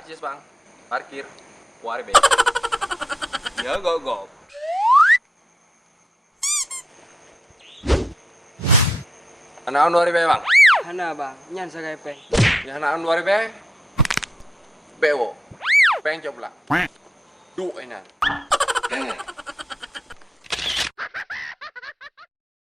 Karcis bang, parkir, kuari be. Ya go. Anak 2000 bang. Hana bang, nyan sa kay peng. Ya anak 2000. Bewo. Peng chop lah. Duk ini.